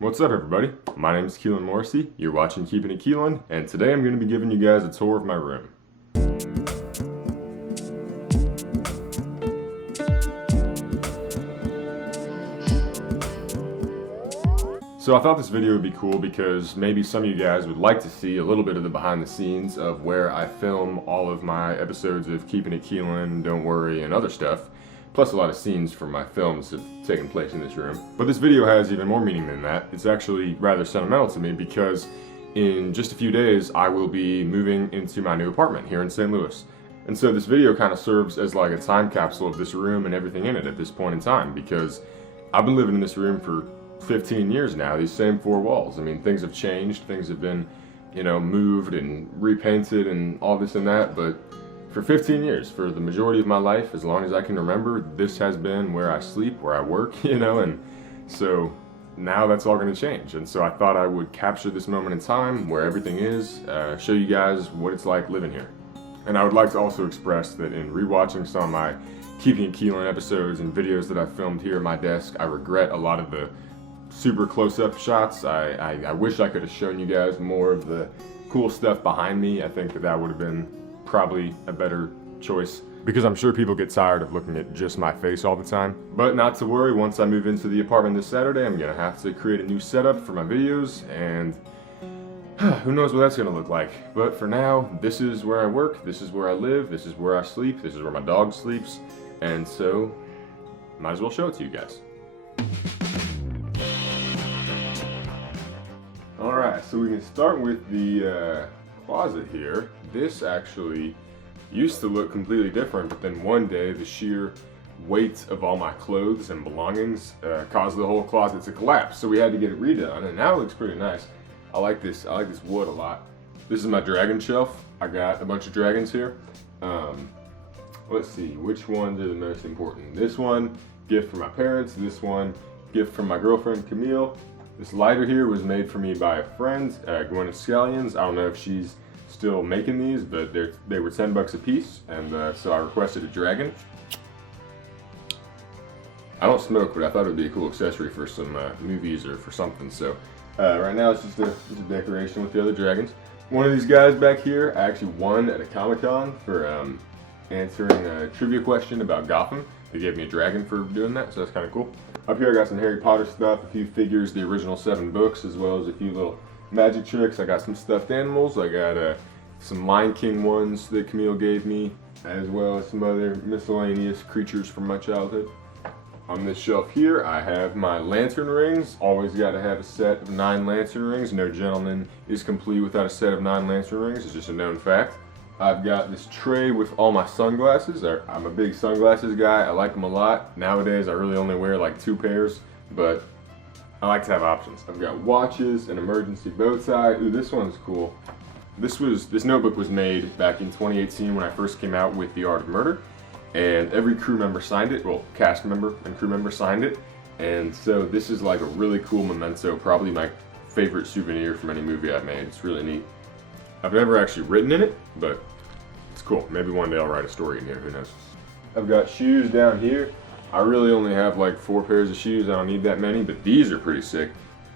What's up, everybody? My name is Keilan Morrissey. You're watching Keeping It Keilan, and today I'm going to be giving you guys a tour of my room. So I thought this video would be cool because maybe some of you guys would like to see a little bit of the behind the scenes of where I film all of my episodes of Keeping It Keilan, Don't Worry, and other stuff. Plus a lot of scenes from my films have taken place in this room. But this video has even more meaning than that. It's actually rather sentimental to me because in just a few days I will be moving into my new apartment here in St. Louis. And so this video kind of serves as like a time capsule of this room and everything in it at this point in time, because I've been living in this room for 15 years now, these same four walls. I mean, things have changed, things have been, moved and repainted and all this and that, but for 15 years, for the majority of my life, as long as I can remember, this has been where I sleep, where I work, and so now that's all going to change. And so I thought I would capture this moment in time where everything is, show you guys what it's like living here. And I would like to also express that in rewatching some of my Keeping It Keilan episodes and videos that I filmed here at my desk, I regret a lot of the super close-up shots. I wish I could have shown you guys more of the cool stuff behind me. I think that would have been probably a better choice, because I'm sure people get tired of looking at just my face all the time. But not to worry, once I move into the apartment this Saturday, I'm gonna have to create a new setup for my videos, and who knows what that's gonna look like. But for now, this is where I work, this is where I live, this is where I sleep, this is where my dog sleeps, and so might as well show it to you guys. Alright, so we can start with the closet here. This actually used to look completely different, but then one day the sheer weight of all my clothes and belongings caused the whole closet to collapse. So we had to get it redone, and now it looks pretty nice. I like this wood a lot. This is my dragon shelf. I got a bunch of dragons here. Let's see, which ones are the most important? This one, gift from my parents. This one, gift from my girlfriend Camille. This lighter here was made for me by a friend, Gwen Scallions. I don't know if she's still making these, but they were 10 bucks a piece, and so I requested a dragon. I don't smoke, but I thought it would be a cool accessory for some movies or for something. So right now it's just a decoration with the other dragons. One of these guys back here, I actually won at a Comic-Con for answering a trivia question about Gotham. They gave me a dragon for doing that, so that's kind of cool. Up here I got some Harry Potter stuff, a few figures, the original 7 books, as well as a few little magic tricks. I got some stuffed animals. I got some Lion King ones that Camille gave me, as well as some other miscellaneous creatures from my childhood. On this shelf here, I have my lantern rings. Always got to have a set of 9 lantern rings. No gentleman is complete without a set of 9 lantern rings. It's just a known fact. I've got this tray with all my sunglasses. I'm a big sunglasses guy. I like them a lot. Nowadays, I really only wear like 2 pairs, but I like to have options. I've got watches, an emergency bow tie. Ooh, this one's cool. This notebook was made back in 2018 when I first came out with The Art of Murder, and every crew member signed it. Well, cast member and crew member signed it, and so this is like a really cool memento, probably my favorite souvenir from any movie I've made. It's really neat. I've never actually written in it, but it's cool. Maybe one day I'll write a story in here, who knows. I've got shoes down here. I really only have like 4 pairs of shoes. I don't need that many, but these are pretty sick.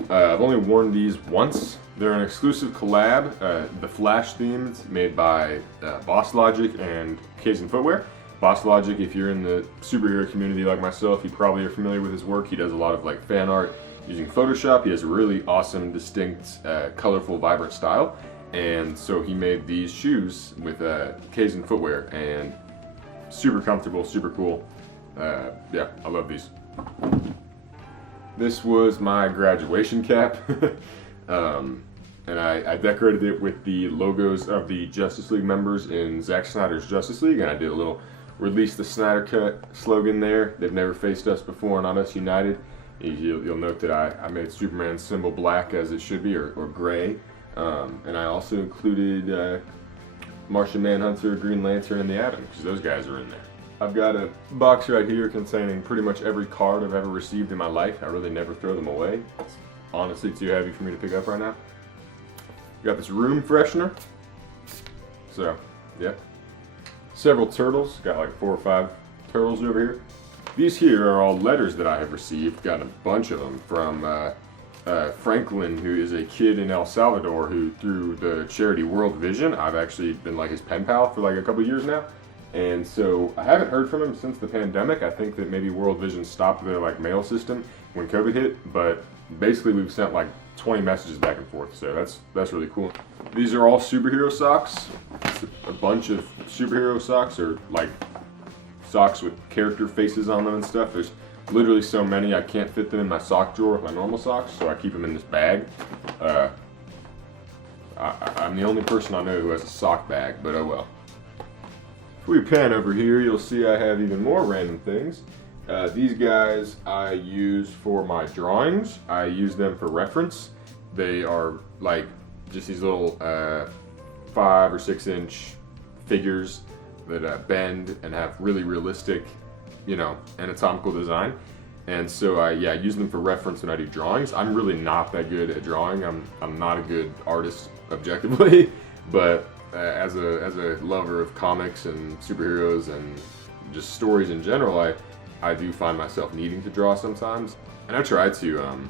I've only worn these once. They're an exclusive collab, the Flash themed, made by Boss Logic and Keilan Footwear. Boss Logic, if you're in the superhero community like myself, you probably are familiar with his work. He does a lot of like fan art using Photoshop. He has a really awesome, distinct, colorful, vibrant style. And so he made these shoes with Keilan Footwear, and super comfortable, super cool. Yeah, I love these. This was my graduation cap, and I decorated it with the logos of the Justice League members in Zack Snyder's Justice League, and I did a little "Release the Snyder Cut" slogan there. They've never faced us before, not us united. You'll note that I made Superman's symbol black as it should be, or gray. And I also included Martian Manhunter, Green Lantern, and the Atom, because those guys are in there. I've got a box right here containing pretty much every card I've ever received in my life. I really never throw them away. It's honestly too heavy for me to pick up right now. Got this room freshener. So, yeah. Several turtles. Got like 4 or 5 turtles over here. These here are all letters that I have received. Got a bunch of them from Franklin, who is a kid in El Salvador who, through the charity World Vision, I've actually been like his pen pal for like a couple years now. And so I haven't heard from him since the pandemic. I think that maybe World Vision stopped their like mail system when COVID hit, but basically we've sent like 20 messages back and forth, so that's really cool. These are all superhero socks. It's a bunch of superhero socks, or like socks with character faces on them and stuff. There's literally so many I can't fit them in my sock drawer with my normal socks, so I keep them in this bag. I'm the only person I know who has a sock bag, but oh well. If we pan over here, you'll see I have even more random things. These guys I use for my drawings. I use them for reference. They are like just these little 5 or 6 inch figures that bend and have really realistic, you know, anatomical design. And so I use them for reference when I do drawings. I'm really not that good at drawing. I'm not a good artist objectively, but as a lover of comics and superheroes and just stories in general, I do find myself needing to draw sometimes, and I try to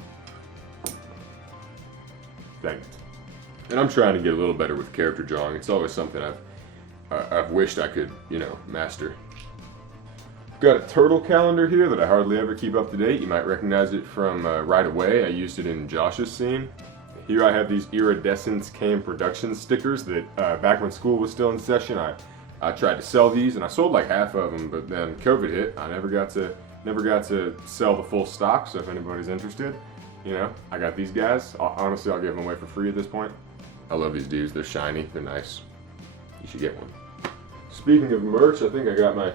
and I'm trying to get a little better with character drawing. It's always something I've wished I could, you know, master. Got a turtle calendar here that I hardly ever keep up to date. You might recognize it from Right Away. I used it in Josh's scene. Here I have these Iridescence Came Productions stickers that back when school was still in session, I tried to sell these, and I sold like half of them, but then COVID hit. I never got to sell the full stock. So if anybody's interested, you know, I got these guys. Honestly, I'll give them away for free at this point. I love these dudes. They're shiny. They're nice. You should get one. Speaking of merch, I think I got my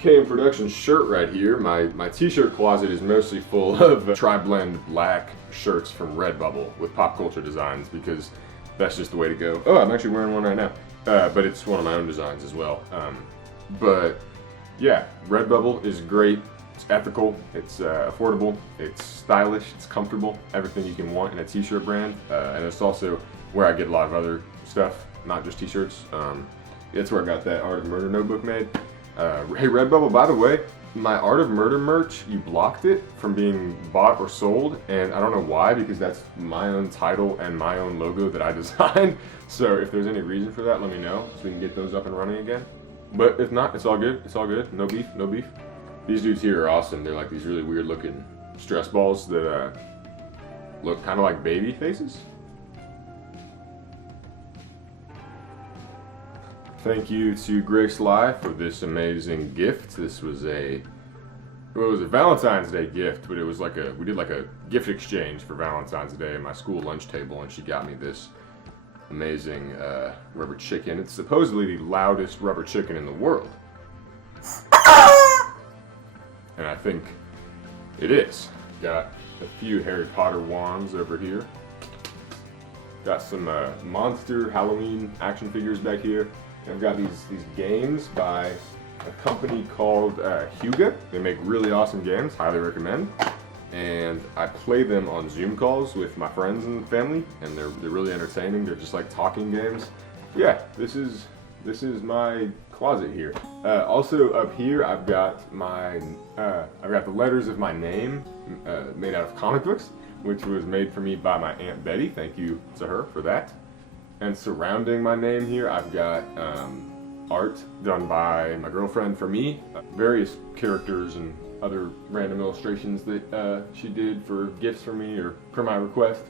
KM Productions shirt right here. My t-shirt closet is mostly full of tri-blend black shirts from Redbubble with pop culture designs, because that's just the way to go. Oh, I'm actually wearing one right now. But it's one of my own designs as well. But yeah, Redbubble is great. It's ethical, it's affordable, it's stylish, it's comfortable, everything you can want in a t-shirt brand. And it's also where I get a lot of other stuff, not just t-shirts. It's where I got that Art of Murder notebook made. Hey Redbubble, by the way, my Art of Murder merch, you blocked it from being bought or sold, and I don't know why, because that's my own title and my own logo that I designed. So if there's any reason for that, let me know so we can get those up and running again. But if not, it's all good. It's all good. No beef, no beef. These dudes here are awesome. They're like these really weird looking stress balls that look kind of like baby faces. Thank you to Grace Lai for this amazing gift. This was it was a Valentine's Day gift, but it was like we did like a gift exchange for Valentine's Day at my school lunch table, and she got me this amazing rubber chicken. It's supposedly the loudest rubber chicken in the world. And I think it is. Got a few Harry Potter wands over here. Got some monster Halloween action figures back here. I've got these games by a company called Huga. They make really awesome games, highly recommend. And I play them on Zoom calls with my friends and family, and they're really entertaining. They're just like talking games. Yeah, this is my closet here. Also up here, I've got the letters of my name made out of comic books, which was made for me by my Aunt Betty. Thank you to her for that. And surrounding my name here, I've got art done by my girlfriend for me, various characters and other random illustrations that she did for gifts for me or per my request.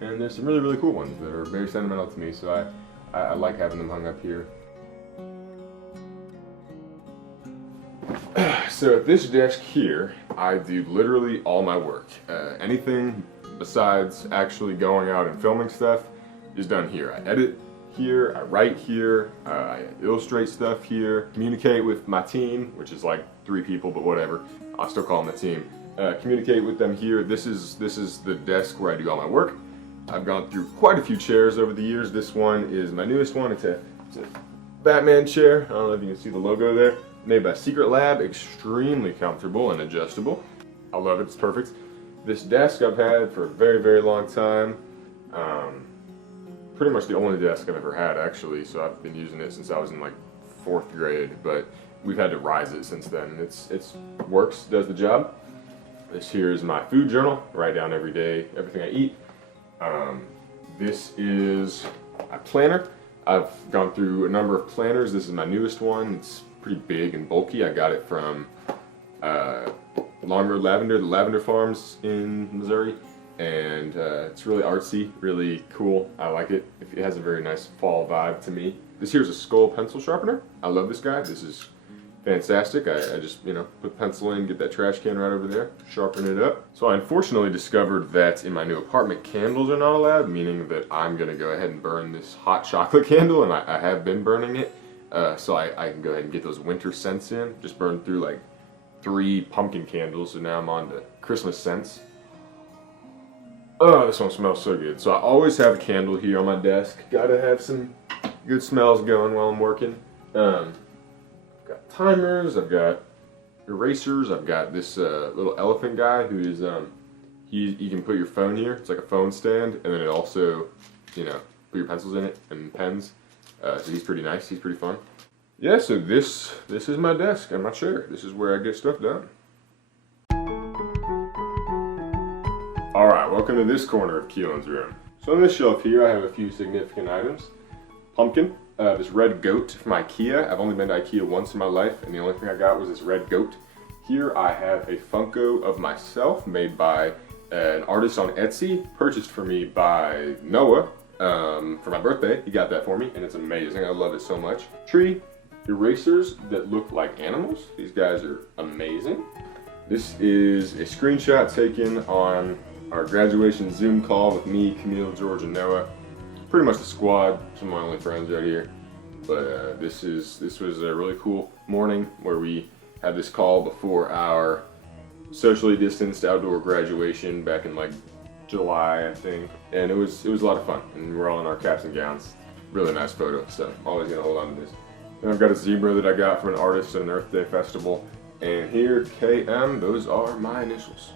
And there's some really, really cool ones that are very sentimental to me, so I like having them hung up here. So at this desk here, I do literally all my work. Anything besides actually going out and filming stuff is done here. I edit here, I write here, I illustrate stuff here, communicate with my team, which is like 3 people, but whatever. I'll still call them a team. Communicate with them here. This is the desk where I do all my work. I've gone through quite a few chairs over the years. This one is my newest one. It's a Batman chair. I don't know if you can see the logo there. Made by Secret Lab, extremely comfortable and adjustable. I love it, it's perfect. This desk I've had for a very, very long time. Pretty much the only desk I've ever had, actually, so I've been using it since I was in like 4th grade, but we've had to rise it since then. It's works, does the job. This here is my food journal. I write down every day everything I eat. This is a planner. I've gone through a number of planners. This is my newest one. It's pretty big and bulky. I got it from Long Road Lavender, the Lavender Farms in Missouri. And it's really artsy, really cool. I like it. It has a very nice fall vibe to me. This here's a Skull pencil sharpener. I love this guy. This is fantastic. I just, put pencil in, get that trash can right over there, sharpen it up. So I unfortunately discovered that in my new apartment, candles are not allowed, meaning that I'm gonna go ahead and burn this hot chocolate candle, and I have been burning it. So I can go ahead and get those winter scents in. Just burned through like 3 pumpkin candles, so now I'm on to Christmas scents. Oh, this one smells so good. So I always have a candle here on my desk. Gotta have some good smells going while I'm working. I've got timers, I've got erasers, I've got this little elephant guy who is, you can put your phone here. It's like a phone stand, and then it also, put your pencils in it and pens. So he's pretty nice, he's pretty fun. Yeah, so this is my desk and my chair. This is where I get stuff done. Alright, welcome to this corner of Keilan's room. So on this shelf here I have a few significant items. Pumpkin, this red goat from IKEA. I've only been to IKEA once in my life, and the only thing I got was this red goat. Here I have a Funko of myself made by an artist on Etsy, purchased for me by Noah for my birthday. He got that for me, and it's amazing. I love it so much. Tree, erasers that look like animals. These guys are amazing. This is a screenshot taken on our graduation Zoom call with me, Camille, George, and Noah. Pretty much the squad, some of my only friends right here. But this was a really cool morning where we had this call before our socially distanced outdoor graduation back in like July, I think. And it was a lot of fun. And we're all in our caps and gowns. Really nice photo, so always gonna hold on to this. And I've got a zebra that I got from an artist at an Earth Day festival. And here, KM, those are my initials.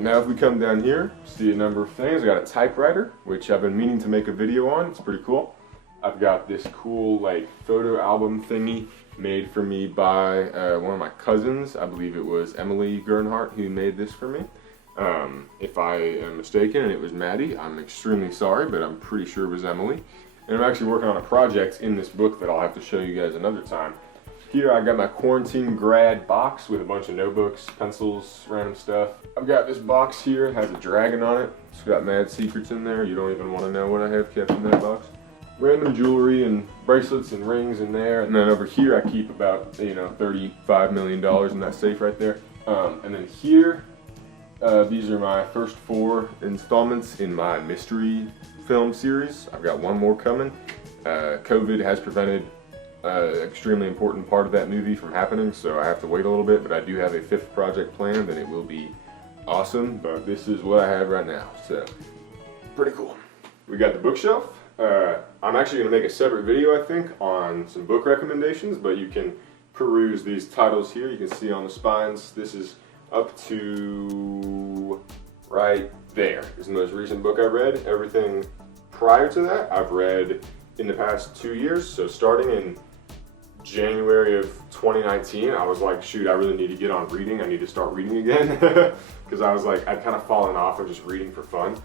Now if we come down here, see a number of things. I got a typewriter, which I've been meaning to make a video on. It's pretty cool. I've got this cool like photo album thingy made for me by one of my cousins. I believe it was Emily Gernhardt who made this for me. If I am mistaken and it was Maddie, I'm extremely sorry, but I'm pretty sure it was Emily. And I'm actually working on a project in this book that I'll have to show you guys another time. Here I got my quarantine grad box with a bunch of notebooks, pencils, random stuff. I've got this box here, it has a dragon on it. It's got mad secrets in there. You don't even want to know what I have kept in that box. Random jewelry and bracelets and rings in there. And then over here I keep about, $35 million in that safe right there. And then here, these are my first 4 installments in my mystery film series. I've got one more coming. COVID has prevented extremely important part of that movie from happening, so I have to wait a little bit, but I do have a 5th project planned and it will be awesome. But this is what I have right now, so pretty cool. We got the bookshelf. I'm actually going to make a separate video, I think, on some book recommendations, but you can peruse these titles here. You can see on the spines, this is up to right there. This is the most recent book I read. Everything prior to that I've read in the past 2 years, so starting in January of 2019, I was like, shoot, I really need to get on reading. I need to start reading again. Because I was like, I'd kind of fallen off of just reading for fun.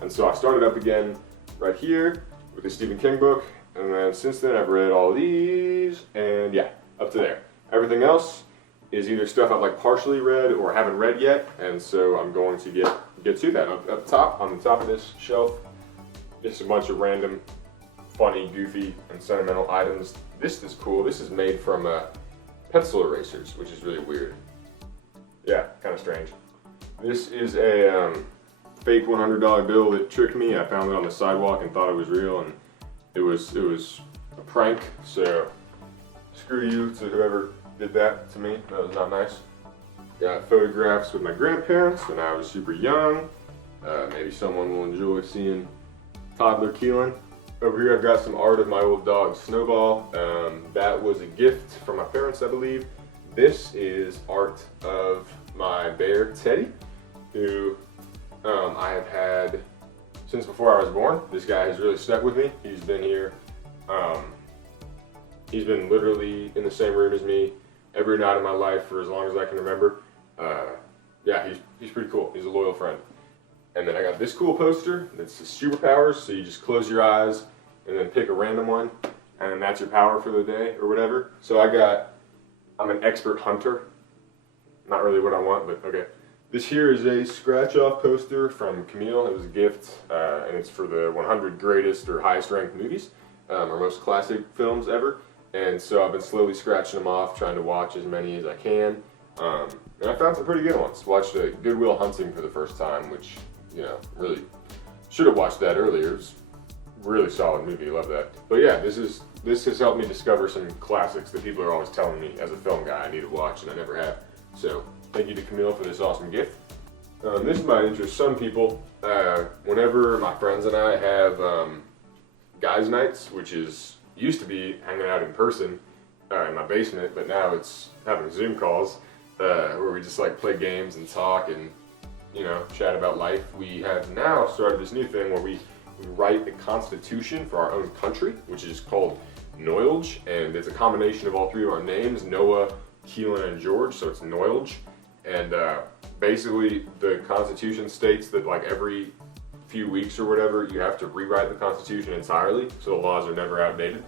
And so I started up again right here with the Stephen King book. And then since then I've read all these, and yeah, up to there. Everything else is either stuff I've like partially read or haven't read yet. And so I'm going to get to that. Up top, on the top of this shelf, just a bunch of random funny, goofy, and sentimental items. This is cool. This is made from pencil erasers, which is really weird. Yeah, kind of strange. This is a fake $100 bill that tricked me. I found it on the sidewalk and thought it was real, and it was a prank. So screw you to whoever did that to me. That was not nice. Got photographs with my grandparents when I was super young. Maybe someone will enjoy seeing toddler Keilan. Over here I've got some art of my old dog Snowball. That was a gift from my parents, I believe. This is art of my bear Teddy, who I have had since before I was born. This guy has really stuck with me. He's been here. He's been literally in the same room as me every night of my life for as long as I can remember. yeah, he's pretty cool. He's a loyal friend. And then I got this cool poster that's the superpowers, so you just close your eyes and then pick a random one, and then that's your power for the day or whatever. So I'm an expert hunter. Not really what I want, but okay. This here is a scratch-off poster from Camille. It was a gift, and it's for the 100 greatest or highest-ranked movies, or most classic films ever. And so I've been slowly scratching them off, trying to watch as many as I can. And I found some pretty good ones. Watched Good Will Hunting for the first time, which, you know, really should have watched that earlier. It was a really solid movie. Love that. But yeah, this has helped me discover some classics that people are always telling me as a film guy I need to watch, and I never have. So thank you to Camille for this awesome gift. This might interest some people. Whenever my friends and I have guys' nights, which used to be hanging out in person in my basement, but now it's having Zoom calls where we just like play games and talk and, you know, chat about life. We have now started this new thing where we write a constitution for our own country, which is called Noilge, and it's a combination of all three of our names, Noah, Keilan, and George, so it's Noilge. And basically the Constitution states that like every few weeks or whatever, you have to rewrite the Constitution entirely, so the laws are never outdated.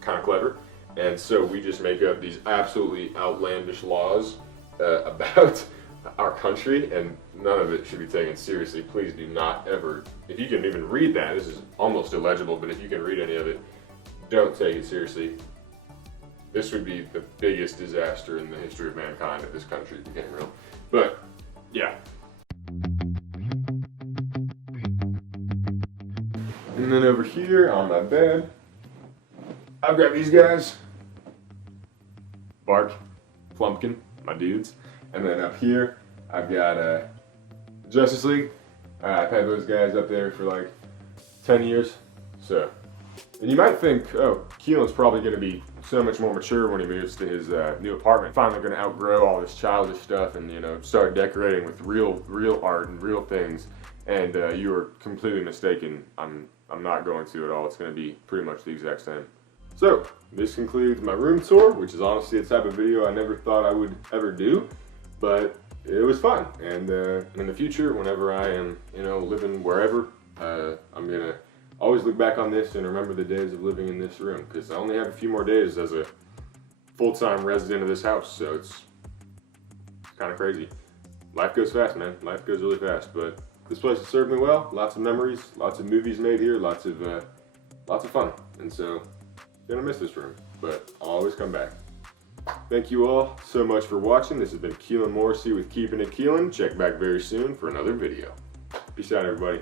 Kind of clever. And so we just make up these absolutely outlandish laws about our country, and none of it should be taken seriously. Please do not ever, if you can even read that, this is almost illegible, but if you can read any of it, don't take it seriously. This would be the biggest disaster in the history of mankind if this country became real. But, yeah. And then over here on my bed, I've got these guys. Bark, Flumpkin, my dudes. And then up here, I've got Justice League. I've had those guys up there for like 10 years. So, and you might think, oh, Keilan's probably going to be so much more mature when he moves to his new apartment. Finally going to outgrow all this childish stuff and, you know, start decorating with real art and real things. And you are completely mistaken. I'm not going to at all. It's going to be pretty much the exact same. So, this concludes my room tour, which is honestly a type of video I never thought I would ever do, but it was fun. And in the future, whenever I am, you know, living wherever, I'm gonna always look back on this and remember the days of living in this room, because I only have a few more days as a full-time resident of this house, so it's kind of crazy. Life goes fast, man. Life goes really fast, but this place has served me well. Lots of memories, lots of movies made here, lots of fun, and so gonna miss this room, but I'll always come back. Thank you all so much for watching. This has been Keilan Morrissey with Keeping It Keilan. Check back very soon for another video. Peace out, everybody.